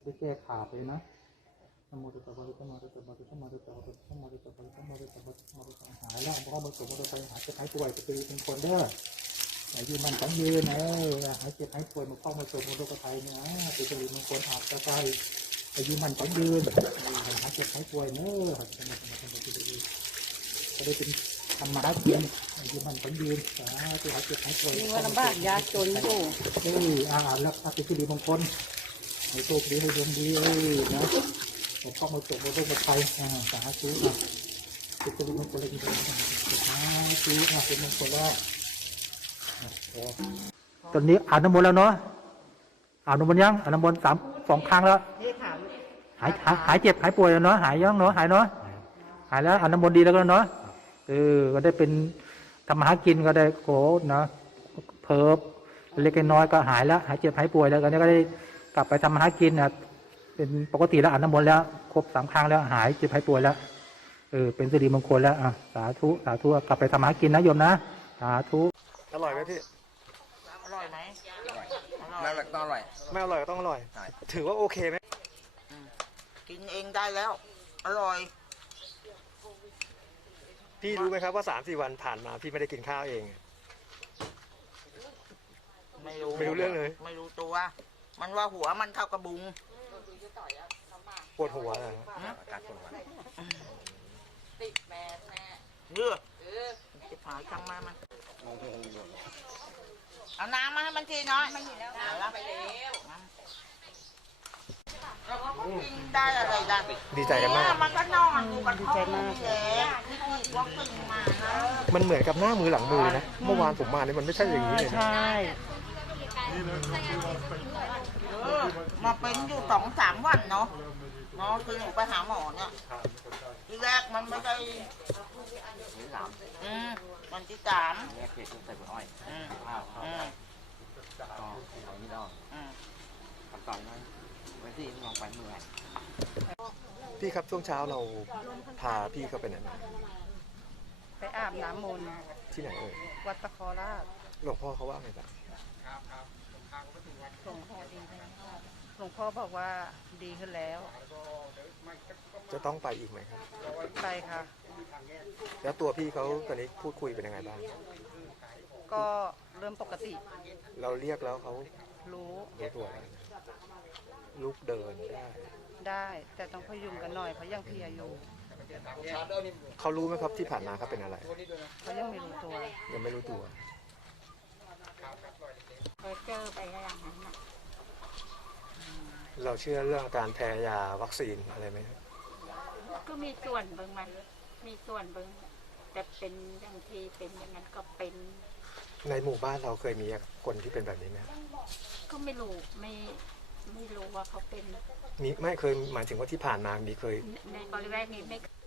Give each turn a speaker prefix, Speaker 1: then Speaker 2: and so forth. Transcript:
Speaker 1: ได้แก้ขาดเลยนะนโมตัสสะภะคะวะโตอะระหะโตสัมมาสัมพุทธัสสะนโมตัสสะภะคะวะโตอะระหะโตสัมมาสัมพุทธัสสะหายแล้วเพราะมันสมมติไปหายเจ็บหายป่วยจะเป็นคนเด้ออายุมันตั้งยืนหายเจ็บหายป่วยมาเข้ามาสมมติโลกไทยเนี่ยเป็นสิริมงคลอาบกระจายอายุมันตั้งยืนหายเจ็บหายป่วยเนอะจะได้เป็นธรรมะจริงอายุมันตั้งยืนจะหายเจ็บหายป่วย
Speaker 2: นี่ว่าลำบากยากจนอยู่
Speaker 1: แล้วเป็นสิริมงคลให้โชคดีให้ดวงดีนะผมเข้ามาจบมาต้องมาไทยสาธุเป็นสิริมงคลเลยทีเดียวสาธุเป็นมงคลแล้วตอนนี้อ่านน้ำมนต์แล้วเนาะอ่านน้ำมนต์ยังอ่านน้ำมนต์2 ครั้งแล้วหายเจ็บหายป่วยแล้วเนาะหายยังเนาะหายเนาะหายแล้วอ่านน้ำมนต์ดีแล้วกันเนาะก็ได้เป็นทำมาหากินก็ได้โกนะเพิบเล็กน้อยก็หายแล้วหายเจ็บหายป่วยแล้วก็ได้กลับไปทำมาหากินเป็นปกติแล้วอ่านน้ำมนต์แล้วครบ3 ครั้งแล้วหายเจ็บหายป่วยแล้วเป็นสิริมงคลแล้วสาธุสาธุกลับไปทำมาหากินนะโยมนะสาธุ
Speaker 3: อร่อยไหมพี่
Speaker 2: อร่อยไหม
Speaker 3: ไม่อร่อยต้องอร่อยไม่อร่อยก็ต้องอร่อยถือว่าโอเคไหม
Speaker 2: กินเองได้แล้วอร่อย
Speaker 3: พี่รู้ไหมครับว่า3-4 วันผ่านมาพี่ไม่ได้กินข้าวเอง
Speaker 2: ไม่รู้
Speaker 3: เรื่องเลย
Speaker 2: ไม่รู้ตัวมันว่าหัวมันเท่ากระบุง
Speaker 3: ปวดหัวอะไร
Speaker 2: ติดแม่เลือดจะผายข้างมามันเอาน้ำมาให้มันทีน้อยไม่มีแล้วไปแล้วเราก็กินได้อะไรได้
Speaker 3: ดีใจกันมาก
Speaker 2: มันก็นอนดูกันดีใจมากเลยที่ว่าขึ้นมานะ
Speaker 3: มันเหมือนกับหน้ามือหลังมือนะเมื่อวานผมมาเนี่ยมันไม่ใช่อย่างนี้เลยนะ
Speaker 2: ใช่มาเป็นอยู่2-3 วันเนาะคือหนูไปหาหมอเนี่ยทีแรกมันไม่ได้วันที่3
Speaker 4: เนี่ยเพจใส่ปุ๋ยอ้อยข้าวก็เอาไม่ได้ทำต่อยหน่อยไว้ที่ลองไปเมื่อย
Speaker 3: พี่ครับช่วงเช้าเราพาพี่เขาไปไหนมา
Speaker 5: ไปอาบน้ำมนต์
Speaker 3: ที่ไหน
Speaker 5: วัดตะคอราช
Speaker 3: หลวงพ่อเขาว่าไงบ้าง
Speaker 5: หลวงพ่อบอกว่าดีขึ้นแล้ว
Speaker 3: จะต้องไปอีกไหมครับ
Speaker 5: ไปค่ะ
Speaker 3: แล้วตัวพี่เขาตอนนี้พูดคุยเป็นยังไงบ้าง
Speaker 5: ก็เริ่มปกติ
Speaker 3: เราเรียกแล้วเขา
Speaker 5: รู้
Speaker 3: ตัวลุกเดิน
Speaker 5: ได้แต่ต้องพยุงกันหน่อยเขายังเพลียอยู่
Speaker 3: เขารู้ไหมครับที่ผ่านมาเขาเป็นอะไร
Speaker 5: เขายังไม่รู้ตัว
Speaker 3: ยังไม่รู้ตัว
Speaker 5: เคยเจอไปอย่างนั้น
Speaker 3: เราเชื่อเรื่องการแพ้ยาวัคซีนอะไรไหม
Speaker 5: ก็มีส่วนเบิ่งมันมีส่วนเบิ่งแต่เป็นบางทีเป็นอย่างนั้นก็เป็น
Speaker 3: ในหมู่บ้านเราเคยมีคนที่เป็นแบบนี้ไหม
Speaker 5: ก็ไม่รู้ไม่รู้ว่าเขาเป็น
Speaker 3: มีไม่เคยหมายถึงว่าที่ผ่านมามีเคย
Speaker 5: ในบริเวณนี้ไม่